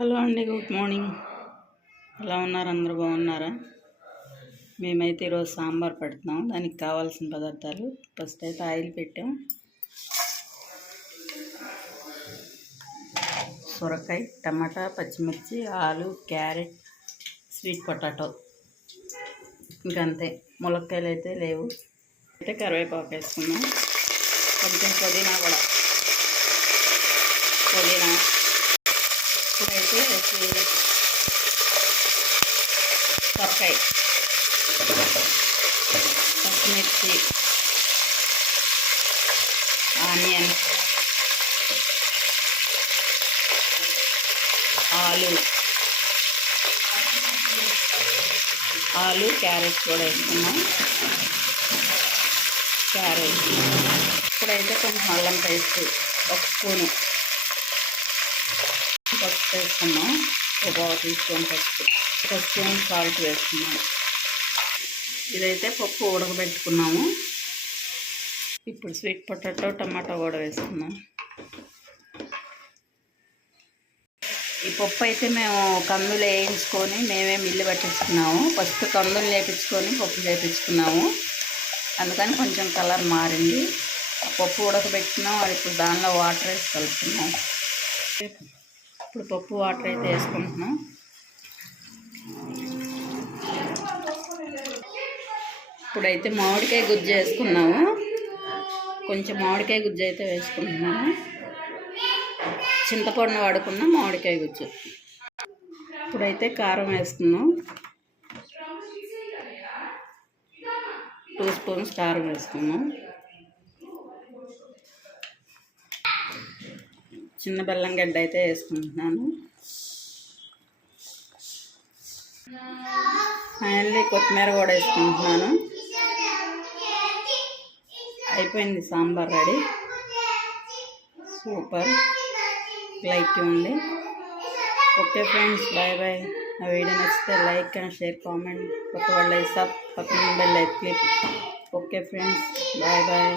Hello అండి good morning. ఎలా ఉన్నారు? అందరూ బాగున్నారా? మేమైతే ఈరోజు సాంబార్ పెడుతున్నాం. దానికి కావాల్సిన పదార్థాలు. ఫస్ట్ అయితే ఆయిల్ పెట్టాం. సొరకాయ టమాటా పచ్చిమిర్చి ఆలు క్యారెట్ స్వీట్ పొటాటో. ఇంకంతే ములక్కాయలు అయితే లేవు. అయితే కరివేపాకు వేసుకున్నాం కొంచెం పుదీనా కూడా. పుదీనా ఇప్పుడైతే వచ్చి సొరకాయ పచ్చిమిర్చి ఆనియన్ ఆలు ఆలు క్యారెట్ కూడా వేసుకున్నాం. క్యారెట్. ఇప్పుడైతే కొంచెం అల్లం పేస్ట్ ఒక స్పూను పసుపు వేసుకున్నాం ఒక టీ స్పూన్ పసుపు. ఒక స్పూన్ సాల్ట్ వేసుకున్నాం. ఇదైతే పప్పు ఉడకబెట్టుకున్నాము. ఇప్పుడు స్వీట్ పొటాటో టమాటో కూడా వేసుకున్నాం ఈ పప్పు అయితే మేము కందులు వేయించుకొని మేమే మిల్లు పట్టించుకున్నాము ఫస్ట్ కందులు లేపించుకొని పప్పు లేపించుకున్నాము అందుకని కొంచెం కలర్ మారింది. పప్పు ఉడకబెట్టినాం. అది ఇప్పుడు దానిలో వాటర్ వేసి కలుపుతున్నాం ఇప్పుడు పప్పు వాటర్ అయితే వేసుకుంటున్నాం. ఇప్పుడైతే మామిడికాయ గుజ్జు వేసుకున్నాము. కొంచెం మామిడికాయ గుజ్జు అయితే వేసుకుంటున్నాము. చింతపండు వాడుకున్న మామిడికాయ గుజ్జు. ఇప్పుడైతే కారం వేసుకున్నాం. టూ స్పూన్స్ కారం వేసుకున్నాం. చిన్న బెల్లం గడ్డ అయితే వేసుకుంటున్నాను. ఫైనల్లీ కొత్తిమీర కూడా వేసుకుంటున్నాను. అయిపోయింది సాంబార్ రెడీ. సూపర్ లైక్ ఉంది ఓకే ఫ్రెండ్స్ బాయ్ బాయ్ ఆ వీడియో నచ్చితే లైక్ అండ్ షేర్ కామెంట్ కొత్త వాళ్ళు సబ్ పక్కన bell like click okay friends bye bye